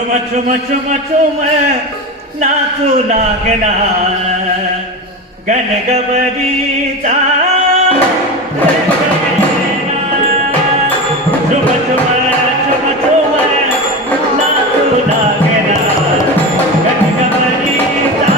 चुम चुम चुम चुम नाचू लागला गणगबरीचा चुम चुम चुम चुम नाचू लागला गणगबरीचा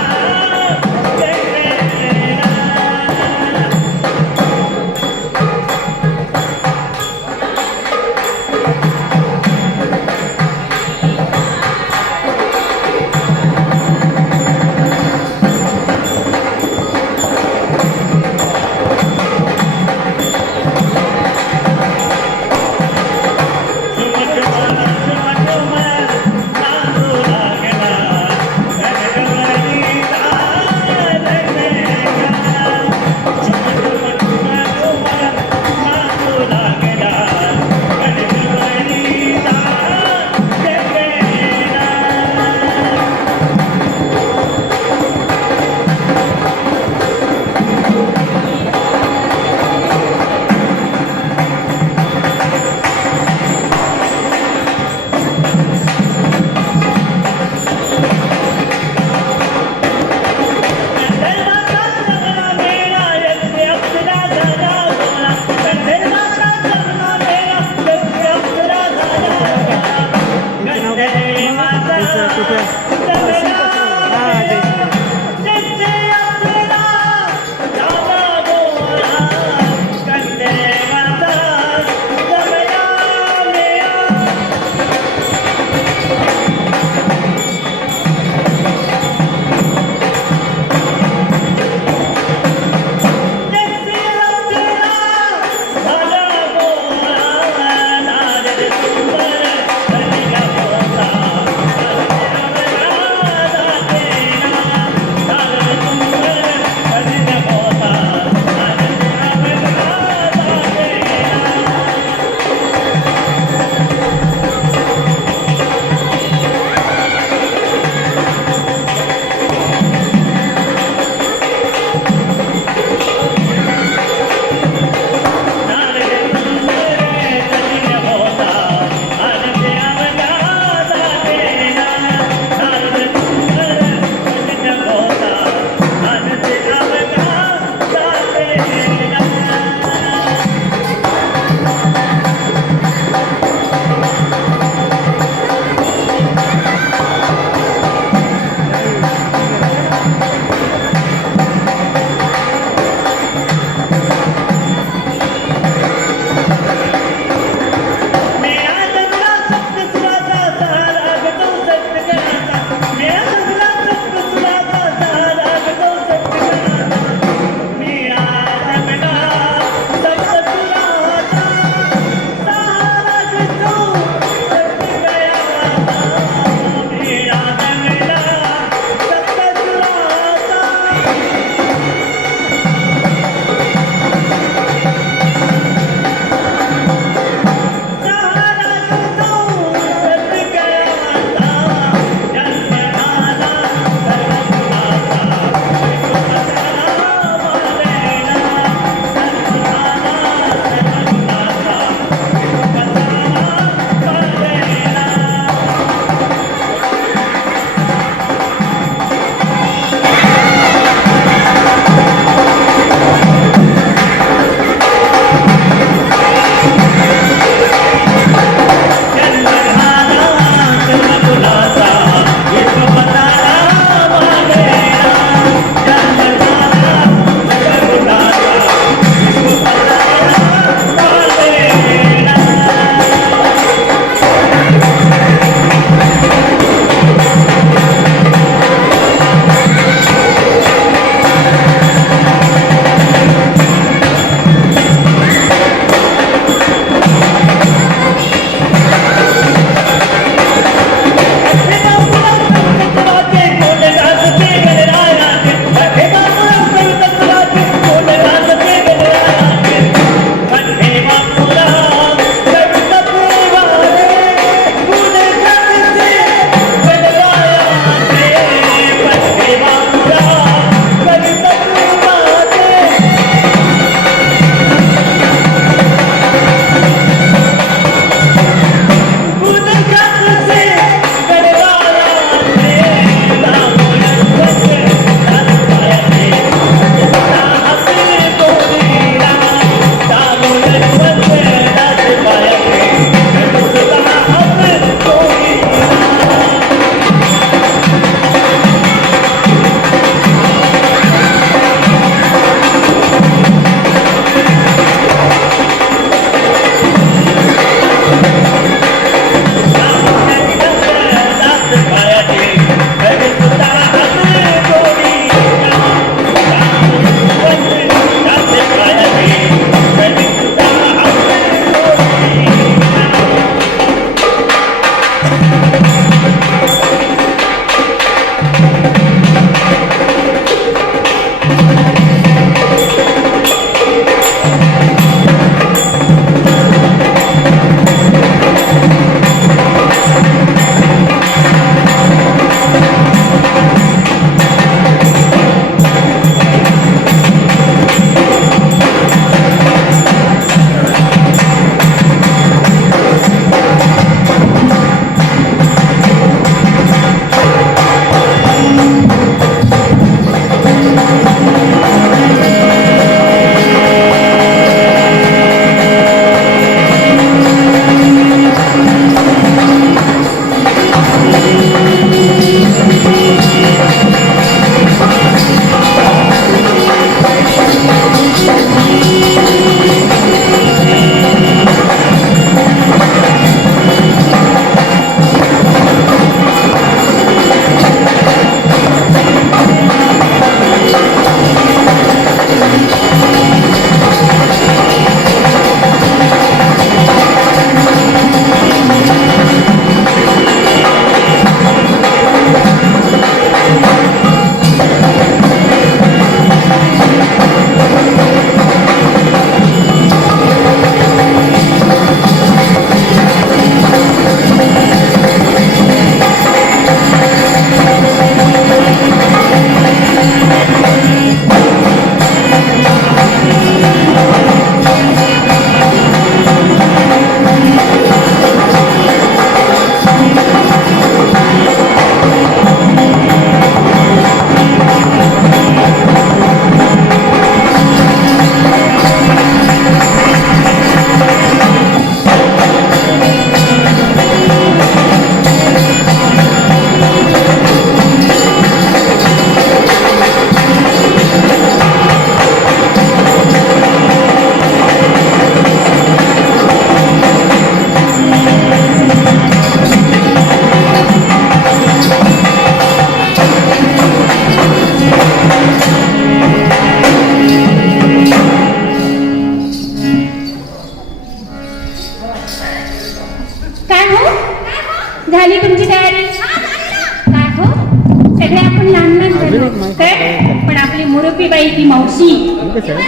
ती मावशी कसं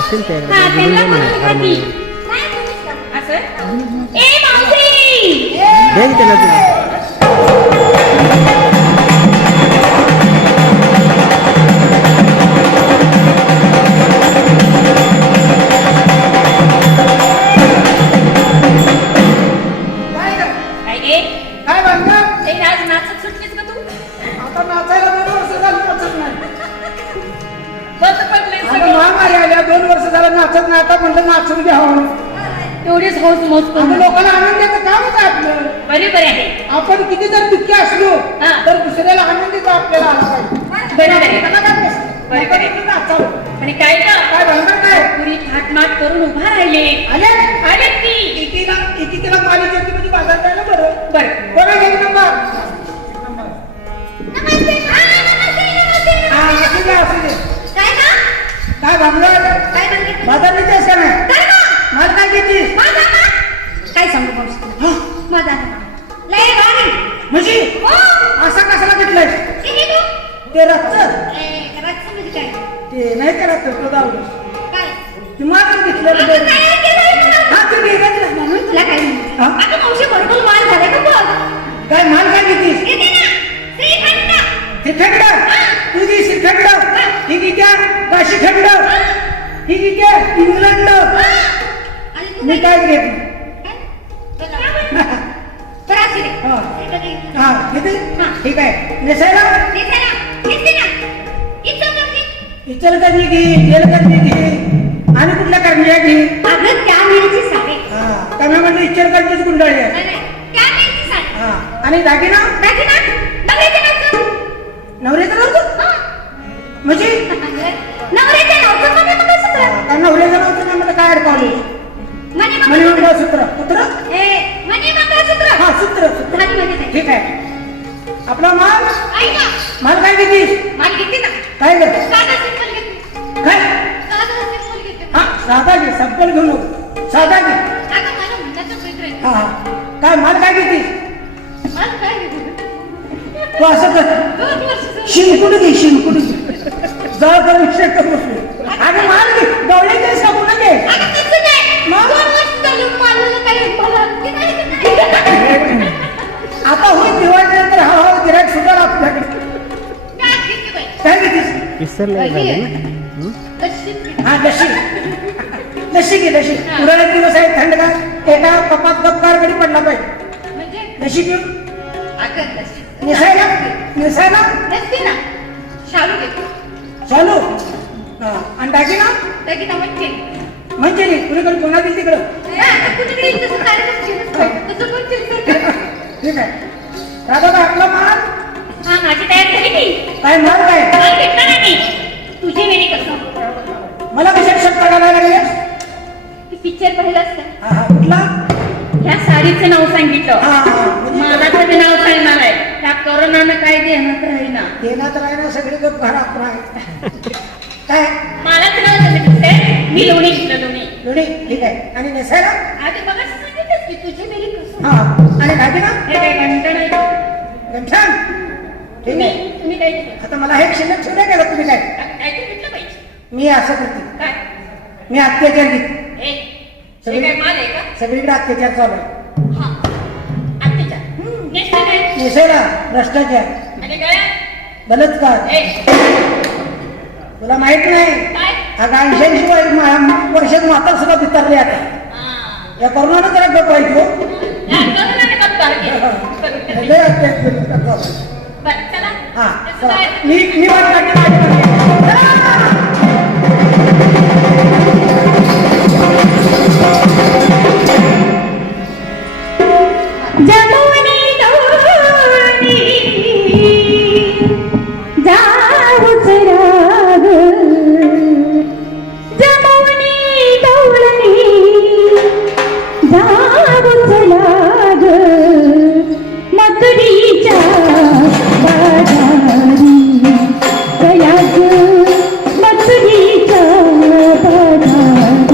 असेल ते हा त्यांना म्हणून खाती असं ए मावशी दे त्याला तुला काय गे काय बांधणार ते आज नाचत सुटलीस का तू आता नाचायला 2 वर्ष झालं नाचत नाही बंद पडले आता सगळं महामारी आल्या 2 वर्ष झालं नाचत नाही आता म्हणलं नाचून घ्यावं तेवढीच हौस मोज आता करून लोकांना आनंदाचं कामच आहे आपलं बरोबर आहे आपण किती जर दुःखी असलो हा. तर दुसऱ्याला आनंदीच आपल्याला आला पाहिजे बरोबर आहे. त्याला काय प्रश्न? बरोबर आहे. लोकांना नाचावं. आणि काय का काय भांडण काय पुरी थाटमाट करून उभा राहिले आले आले ती एकीला पाणी जेवते म्हणजे बाजार जायला बरं बरं बरं एक नंबर हा असू दे असू दे काय का काय भांडण काय सांगितलं बाजार नाही का नाही मला काय घेतीस काय सांगू मावशी हा माझा लय भारी म्हणजे हो असा कशाला घेतलाय किती तू ते रक्त करायचं म्हणजे काय ते नाही करत तो दारू काय तुम्हाला घेतलेलं बरं. हा तू घेतलं म्हणून तुला काय म्हणते? हा? आता मावशी भरपूर मान झाले का बघ काय माल काय घेतीस येते ना श्रीखंड श्रीखंड तू घे श्रीखंड ही घ्या काशीखंड ही घ्या इंग्लंड आणि तू मी काय घेत नाही. बरं असू दे. हा. इथं दे. हा घेते हा. ठीक आहे नेसायला येते ना? येते ना? इथं बघ. इचलकरंजी घे इचलकरंजी घे आणि कुठल्या करंज्या घे अगं त्या मेळची साडी हा कमी म्हणजे इचलकरंजीच गुंडाळी आहे नाही, नाही. त्या मेळची साडी हा आणि दागिना दागिना नवऱ्याच्या नावचं. नवऱ्याचं नव्हतं हा. म्हणजे नवऱ्याच्या नावचं म्हणजे मंगळसूत्र. का नवऱ्याचं नव्हतं ना मला काय अडकावलं म्हणजे मणी मंगळसूत्र. मंगळसूत्र पुत्र म्हणजे मंगळसूत्र. हा सूत्र सूत्र झाली म्हणजे नाही. ठीक आहे आपला माल ऐक ना. माल काय घेतीस माल घेते ना. काय ग साधा सिंपल घेते. काय साधा सिंपल घेते. हा साधा घे सब्बल घेऊ नको साधा घे अगं मला म्हणण्याचं मित्र आहे. हा हा काय माल काय घेतीस माल काय घेते? तू असं कर 2 वर्ष झाली. शिंकुड घे शिंकुड घे जळ करून शेक बसलो आणि माल घे डोळे घे साबुना घे अगं तसं नाही. मग? 2 वर्ष झाली मालाला काही मला की नाही, की नाही. आता होईल दिवाळी नंतर हळूहळू गिऱ्हाईक सुटाल आपल्याकडे काय घेते बाई? काय घेतीस विसरलं झालं ना हं? लस्सी घेते. हा लशी लशी घे लशी हा. उन्हाळ्यात दिवस आहे थंडगार एका कपात गपकार गडी पडला पाहिजे म्हणजे लशी घेऊ अगं लस्सी. निसायला निसायला नसते ना. शालू घेते. चालू हा आणि दागिना दागिना म्हणजे म्हणजे नाही कुणीकडे पुन्हा दिली तिकडं आता कुठेतरी तसं कार्यक्रम केलंच पाहिजे. तसं पण केलं तर. ठीक आहे राधा आपला माल हा माझी तयार झाली की काय माल काय माल घेतला ना मी. तुझी वेळी कसं मला कशा शब्द घालायला लागले तू पिक्चर पाहिलं असतं. हा हा कुठला ह्या साडीचं नाव सांगितलं हा हा म्हणजे मला तर नाव सांगणार आहे त्या कोरोनानं काय देण्यात राहीना देण्यात राहिना सगळे गप घरात राह काय मलाच नाव सांगितलं मी लोणी घेतलं लोणी लोणी ठीक आहे आणि नेसायला आधी मला सांगितलंच की तुझी वेळी कसं हा आणि दागिना हे काय घंटण आहे गंठन ठीक आहे तुम्ही काय घेतलं आता मला हे शिल्लक ठेवलं का तुम्ही काय काय ते घेतलं पाहिजे मी असं करते काय मी अत्याचार घेते हे हे काय माल आहे का सगळीकडे अत्याचार चालू आहे हा अत्याचार नेक्स्ट काय नेसायला भ्रष्टाचार आणि काय बलात्कार हे तुला माहित नाही काय आता 80 वर्षात म्हातार सुद्धा बितारले आता हा या कोरोनानं जरा गप व्हायचो या कोरोनाने कप्तार केलं लय अत्याचार करतात. बरं चला हा तसं काय मी वाट काढते जमुनी डोळी जाऊच राग जमुनी डोळी जाऊच राग मथुरीच्या बाजारी गया ग मथुरीच्या बाजारी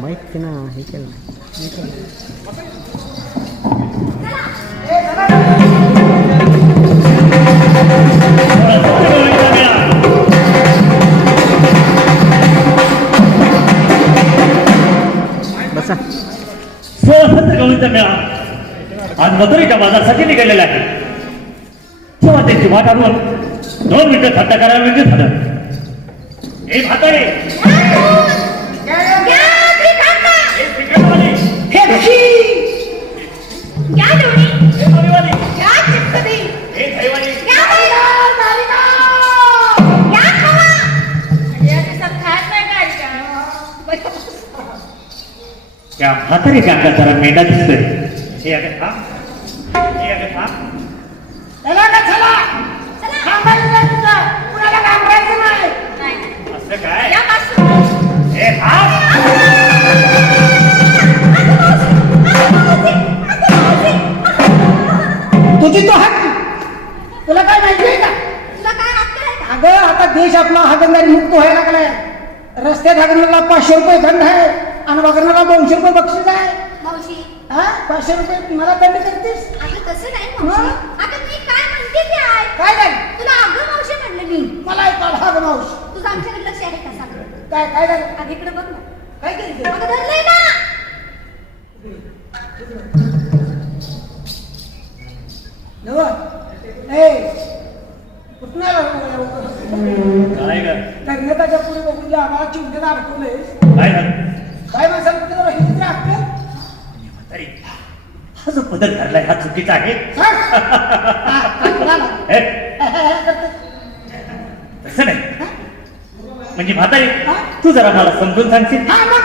माहिती ना हे केलं बसा. स्वसंत गवळीचा मेळा आज मथुरेच्या बाजारासाठी निघालेला आहे. तेव्हा त्यांची वाट आणून 2 मिनिटं थट्टा करायला म्हणजे झालं. हे म्हातारे हे श्रीखंडवाली, हे दोरीवाली, हे दहीवाली. त्या म्हातारीच्या अंगात जरा मेंढा दिसतोय. हे अगं थांब, हे अगं थांब. असं काय? हे थांब. तुझी तो हक्क तुला काय माहिती आहे का? अगं आता देश आपला हागणदारी मुक्त व्हायला लागलाय. रस्त्यात हागणाला 500 रुपये दंड आहे आणि वगैरेला 200 रुपये बक्षीस आहे. मावशी हा 500 रुपये मला दंड करतेस. अगं तसं नाही मावशी. अगं मी काय म्हणते ते आहे. काय झालं? तुला अगं मावशी म्हणलं मी. मला ऐकायला हा मावशी तुझं आमच्याकडे लक्ष आहे का सांग. काय काय झालं? अगं इकडे बघ ना. काय केलं? अगं धरलंय ना. कुठून आला काय ग? लग्नाच्या पुढे बघून जे आम्हाला चिमट्यात अडकवलंय काय झालं? काय माणसाला कुठे जरा हिंदी अडकलं म्हातारी, हा जो बदल ठरलाय हा चुकीचा आहे. हे, तसं नाही. म्हणजे म्हातारी तू जरा मला समजून सांगशील?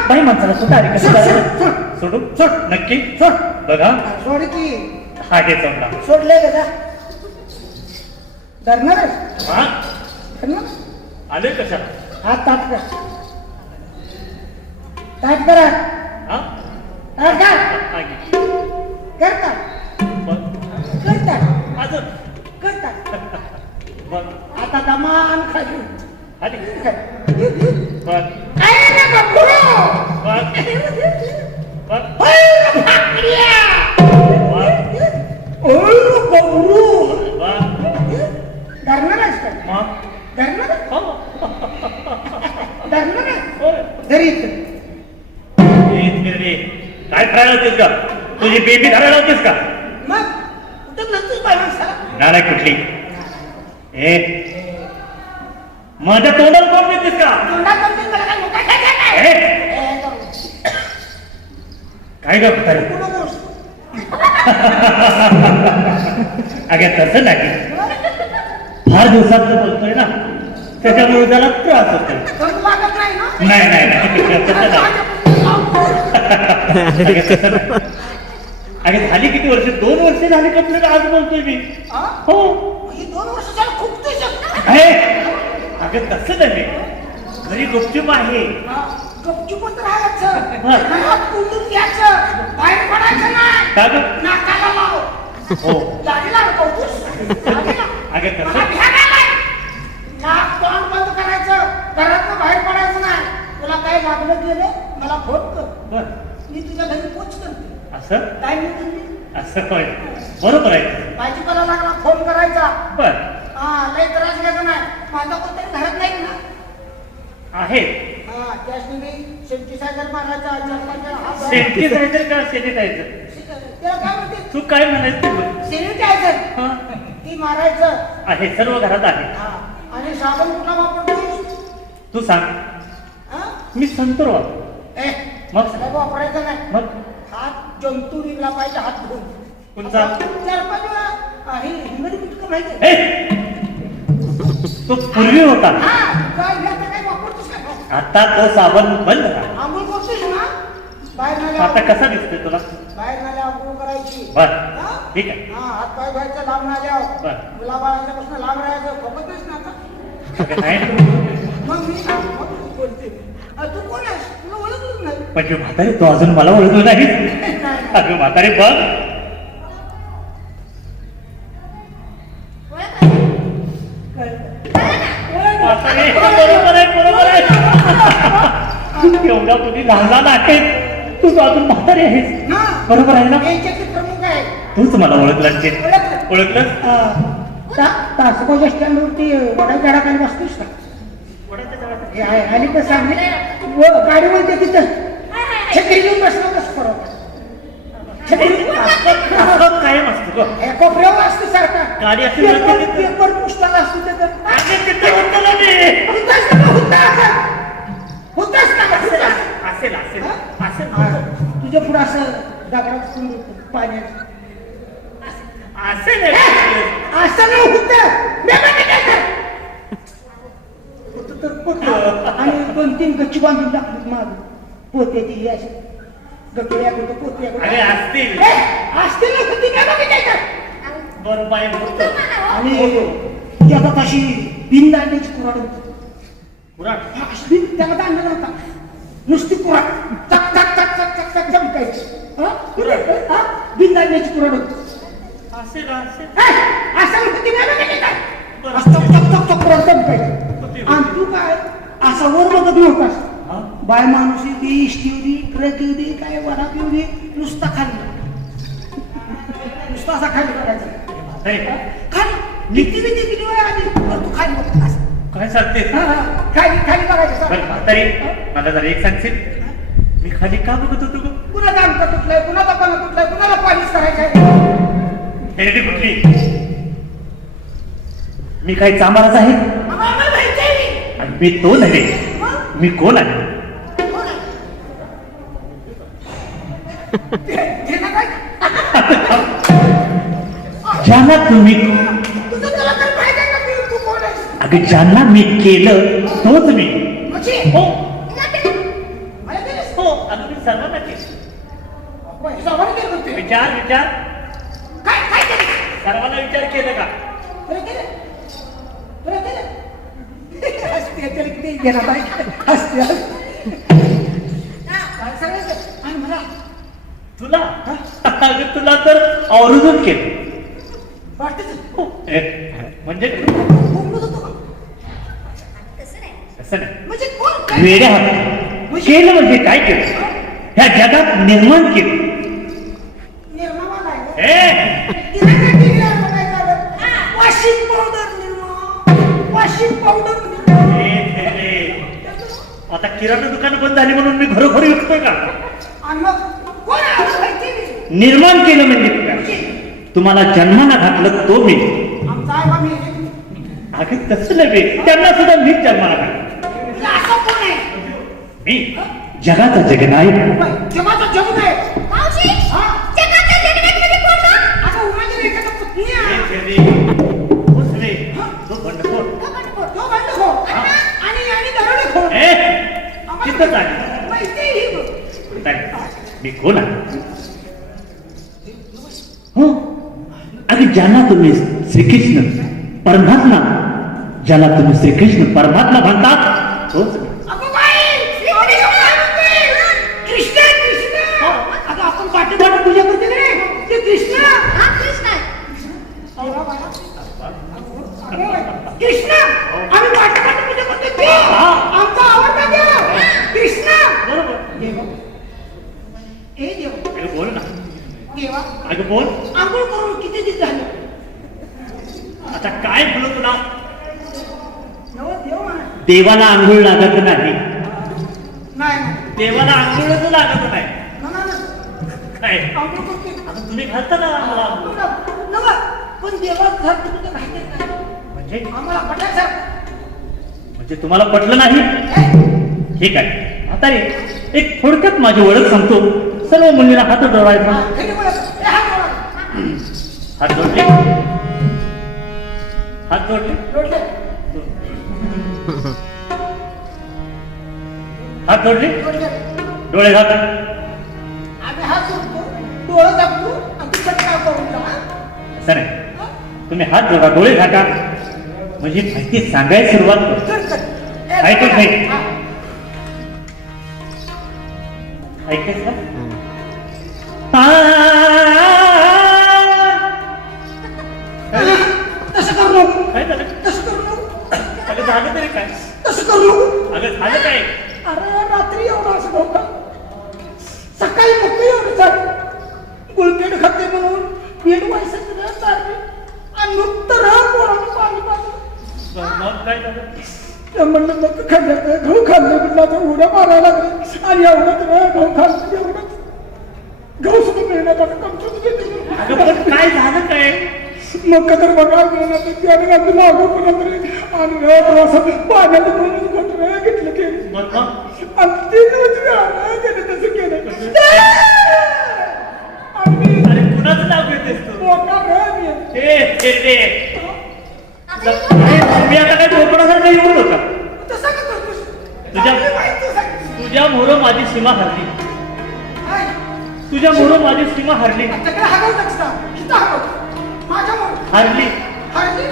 बाई माणसाला सुटारी कसं करायचं? सोडू? सोड. नक्की सोड. बघा सोड की हा घे समजा. सोडले का धरणारच हा धरणार आले कशा? हात ताट कर ताट करा हा ताट कर हा घे. करता बघ. करतात अजून करतात बघ. आता दमान खाली आली. बघ बघ. बघ. बघ. बघ. धरणार असतात मग धरणार हो. धरणार होय. धरीत काय करायला होतीस का? तुझी बेबी धरायला होतीस का? मग कुठं नसतोच बाय माणसाला नाही कुठली. ए माझ्या तोंडाला कोण देतीस का? तोंडात बघून मला काय मोठा खायचा नाही. ए, काय ग म्हातारी? नको नकोस. अगं तसं नाही, फार दिवसात बोलतोय ना त्याच्यामुळे त्याला त्रास होतोय. रंग लागत नाही ना? नाही नाही नाही, तसं नाही. अगं तसं नाही. अगं झाली किती वर्ष? 2 वर्ष झाली कंप्लीट. आज बोलतोय मी. हा? हो. ही 2 वर्ष झालं खूप आहे. अगं तसं नाही, घरी गुपचूप आहे. गपचूपच राहायचं, हा. घरात कुंडून घ्यायचं, बाहेर पडायचं नाही. का गं? नाकाला लाव. हो. दाढीला अडकवतोस? दाढीला? अगं तसं मला भ्या आलाय. नाक तोंड बंद करायचं, घरातनं बाहेर पडायचं नाही. तुला काय लागलं गेलं मला फोन कर, बरं. मी तुझ्या घरी पोच करते. असं काय म्हणते? असं होय, बरोबर आहे. भाजीपाला लागला फोन करायचा. बर हा, लय त्रास घ्यायचा नाही. माझा कोणतरी घरात नाही ना. आहे. हा, त्याच्याने सॅनिटायझर मारायचा, जन्माचा हात सॅनिटायझर का सॅनिटायझर? त्याला काय म्हणते? तू काय म्हणायचं? सॅनिटायझर हा, ती मारायचं. आहे, सर्व घरात आहे. हा, आणि साबण कुठला वापरतोस? तू सांग. हा? मी संतूर वापर. ए, मग? सगळं वापरायचं नाही. मग हात जंतू निघला पाहिजे, हात धुवून. कोणचा? 4-5 वेळा हे हिंगडी पिटकं माहिती आहे? ए! तो पूर्वी होता, हा, काय हे आता काय वापरतोस का? आता तो साबण बंद झाला. आंघोळ करतोस ना? बाहेर आता नाल्या कसा दिसतोय तुला? बाहेर नाल्या आंघोळ करायची. बर हा? ठीक आहे. हा, हात पाय धुवायचं लांब नाल्यावर. बर. मुलाबाळांच्यापासून लांब राहायचं. फकतच ना आता. अगं नाही, मग मी मग बोलते. तू कोण आहेस? तुला ओळखलंच नाही. म्हणजे म्हातारी तू अजून मला ओळखलं नाही. नाही. अगं म्हातारी बघ. म्हातारी बरोबर आहे, बरोबर आहे. एवढा तुम्ही लहान आहेत, तू अजून म्हातारी आहेस. हा. बरोबर आहे ना? यांच्यातले प्रमुख आहे. तूच मला ओळखलं ओळखलं? ओळखलं. तासगावच्या स्टँडवरती वडा झाडाखाली बसतोस का? हे आहे आणि तर सांग गाडी म्हणते तिथं छत्री घेऊन बसला कसं परत छत्री कायम असतो ग. कोपऱ्यावर असतो सारखा. गाडी अशी पेपर वरती तिथं. पेपर पुस्तक असतो त्याचं. अगं तिथं होतं ना मी. होतास का? होतास का? होतास. असेल असेल असेल. हा, तुझ्या पुढं असं दगडात पाण्यात असेल असं न होतं. होतं तर होतं. आणि 2-3 गच्ची बांधून टाकलीत माग पोत्याची अशी गटोऱ्या कुठं पोत्या अरे असतील. असते ना होती काय बघायचं. बरोबर आहे, होतं. आणि तुझ्या हातात अशी बिन दांड्याची कुराड होती. कुऱ्हाड? हा, अशी बिन त्याला दांडा नव्हता, नुसती कुराड चक चक चक चक चक चक चमकायची. हा? हा? बिन दांड्याची कुराड होती. असेल असेल. असं होती काय बघायचं. बरं. असं चक चक चक चक कुराड चमकायची. आणि तू काय असा वर बघत नव्हतास. हा? बाय माणूस येऊ दे, इष्टी येऊ दे, ट्रक येऊ दे, काय वडाप येऊ दे, नुसता खाली नुसता असा खाली बघायचा. म्हातारी, खाली किती किती वेळ आली तू खाली बघ असं. काय सांगतेस? हा, हा. खाली खाली बघायचं. बरं म्हातारी, मला जरा एक सांगशील, मी खाली का बघत होतो ग? कुणाचा अंक तुटलाय, कुणाचा पानं तुटलाय, कुणाला पॉलिश करायचंय. हेरडी कुठली? मी काय चांबाराच आहे? आम्हाला माहितीये. आणि मी तो नव्हे. मी कोण आहे? ते ना काय? ज्यांना तुम्ही, तुझं तुला तर माहिती आहे का मी तू कोण आहेस? अगं ज्यांना मी केलं तोच मी. म्हणजे? हो मला केलंस? हो, अगं मी सर्वांना केलं. होय, सर्वांनी केलं म्हणतोय. विचार विचार, काय काय केलं? सर्वांना विचार केलं का? तुला केलं? तुला केलं? हसते, त्याला किती घेणार नाही. हसते, हसते. काय सांगायचं? आणि मला तुला? अगं तुला तर आवर्जून केलं. वाटतंच. हो. म्हणजे बोंबलत होतो का? असं नाही. म्हणजे कोण काय? वेड्या हात केलं म्हणजे काय केलं? ह्या जगात निर्माण केलं. निर्माण आहे. ए तिला काय केलं बघायचं आलं? वॉशिंग पावडर निर्माण. वॉशिंग पावडर निर्माण. आता किराणा दुकान बंद झाली म्हणून मी घरोघरी विकतोय का? आणि मग कोण आहे माहिती नाही. निर्माण केलं म्हणजे काय? तुम्हाला जन्माला घातलं तो मी. आमचा आहे बा मी. अगं तसं नव्हे, त्यांना सुद्धा मीच जन्माला घातलं. तुला असं कोण आहे? मी जगाचा जगनायक. जगाचा जग आहे. मावशी, हा? जगाच्या जगण्यात मध्ये कोण इथंच आहे. माहिती आहे ही बघ. काय? मी कोण आहे? हो, आणि ज्यांना तुम्ही श्रीकृष्ण परमात्मा, ज्याला तुम्ही श्रीकृष्ण परमात्मा म्हणतात तोच मी. अगं बाई, श्रीकृष्ण काय म्हणतोय? कृष्ण कृष्ण. अगं आपण पाठीमागे पूजा करते ना रे, ते कृष्ण. हा कृष्ण आहे. कृष्ण आम्ही पाठीमागे पूजा करते ते आमचा आवडता देव कृष्ण. बरोबर. हे देव अगं बोल ना. देवा अगं बोल. आंघोळ करून किती दिवस झाले? आता काय बोलू तुला? नवं देव म्हणा. देवाला आंघोळ लागत नाही. नाही देवाला आंघोळच लागत नाही. काय? आंघोळ करते. आता तुम्ही घालता ना आम्हाला आंघोळ. नवं पण देवासारखं तुझं घालतेच नाही. म्हणजे आम्हाला पटायसारखं. म्हणजे तुम्हाला पटलं नाही? ठीक आहे. आता रे एक थोडक्यात माझी ओळख सांगतो. सर्व मुलींना हात जोडायचा. हात जोडले. हात जोडले. हात जोडले. डोळे झाका. आम्ही हात जोडतो, डोळं दाबतो आणि तू चटका करून जा. असं नाही. तुम्ही हात जोडा, डोळे झाका, म्हणजे माहिती सांगायला सुरुवात करतो. ऐकत नाही. ऐकत का? तसं करू नको. काय झालं? तसं करू नको. अगं झालं तरी काय? तसं करू नको. अगं झालं काय? अरे रात्री एवढं असं नव्हतं. सकाळी फक्त एवढं चालू. गुळपेट खाते म्हणून पेट व्हायचं चालते आणि नुकतं पोरानं पाणी पाजलं. मग काय झालं? त्या म्हणलं नको खाल्लं, गहू खाल्ले म्हणलं आता उड्या मारायला लागले आणि एवढंच गहू खाल्लं एवढंच. गहू सुद्धा मिळण्यात आता कमचून अगं पण काय झालं काय? मग तर बघा मिळणार त्याने आम्ही लागू पण आणि प्रवासात पाण्याचं म्हणून घोटं घेतलं की मग आणि 3 वर्ष त्याने तसं केलं. आणि अरे कुणाचं नाव घेतेस तू? मोठा मी मी आता काय झोपण्यासारखं येऊ नका. तसं का करतोस? तुझ्या- आपली माहिती सांग. तुझ्या मोरं माझी सीमा हरली. काय? तुझ्या मोरं माझी सीमा हरली. आमच्याकडे हागवत असता. किती हागवत? माझ्यावर. हरली. हागली?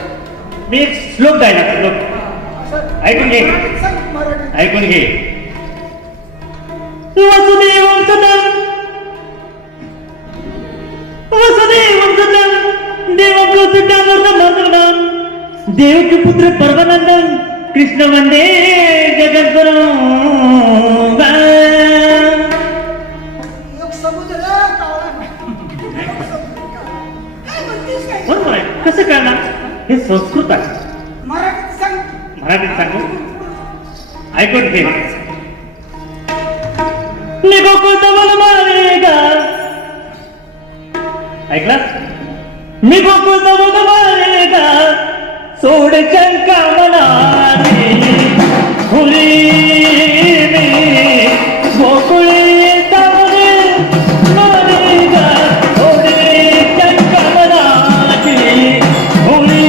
मी एक श्लोक गायला. श्लोक असं. ऐकून घे. मराठीत सांग, मराठीत. ऐकून घे. वसुदेवं सुतं वसुदेवं सुतं देवकी सुतं देवकी पुत्र परमानंदं कृष्ण वंदे जगद्गुरु. एक समुद्र कावळा नाही. काय म्हणतेस काय? बरोबर आहे. कसं करणार? हे संस्कृत आहे. मराठीत सांग. मराठीत सांगू. ऐकून घे. मी गोकुळ तवल मारेगा. ऐकलास? मी गोकुळ तवल मारेगा सोड शंका मनाने फुली मी गोकुळी तवल मारेगा सोड शंका मनाने फुली.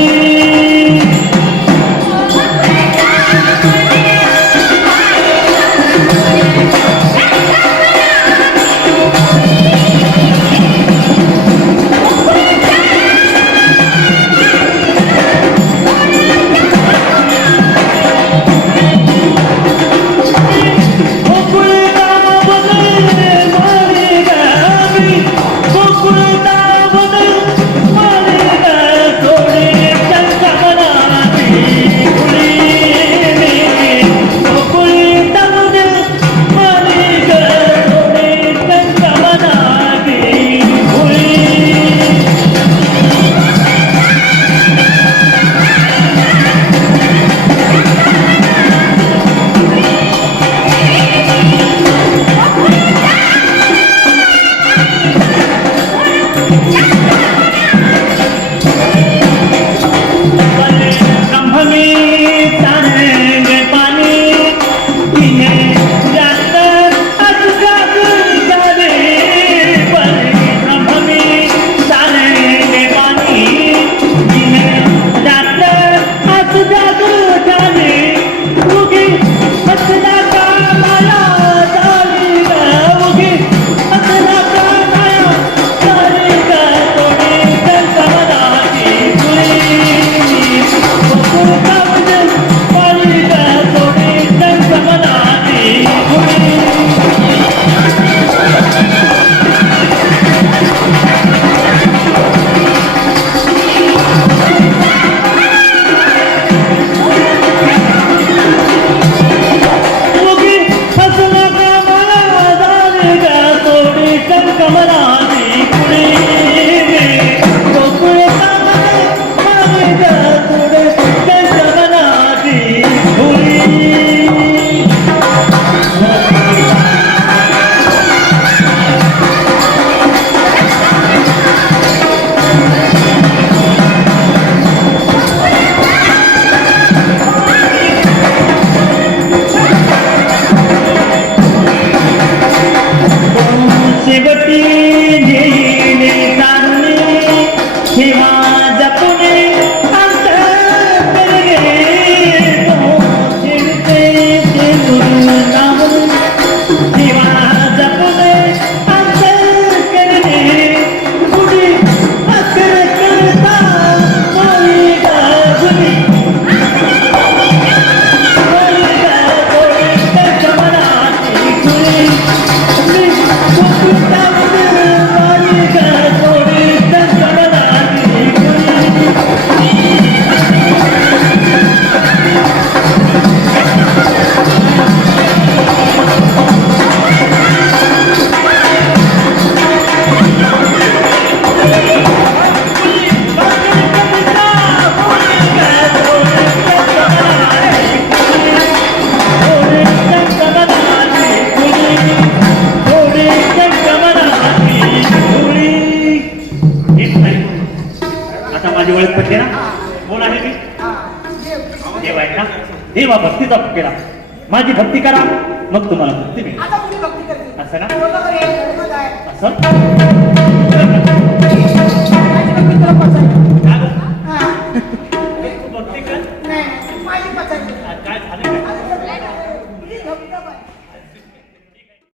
ठेवा जपुने अंतरंगे तो चिरते चिरून नाम ठेवा जपुने अंतरंगे पुढे अकर करता माई गाजली माई गाजोळी त्यांच्या मनाची खुळी मी कुठला माई गाजोळी त्यांच्या मनाची खुळी आता माझी ओळख पटली ना कोण आहे मी देव आहे ना देवा भक्तीचा केला माझी भक्ती करा मग तुम्हाला भक्ती मिळेल आता कुणी भक्ती करते असं ना बोललं तर हे धर्मच आहे. असं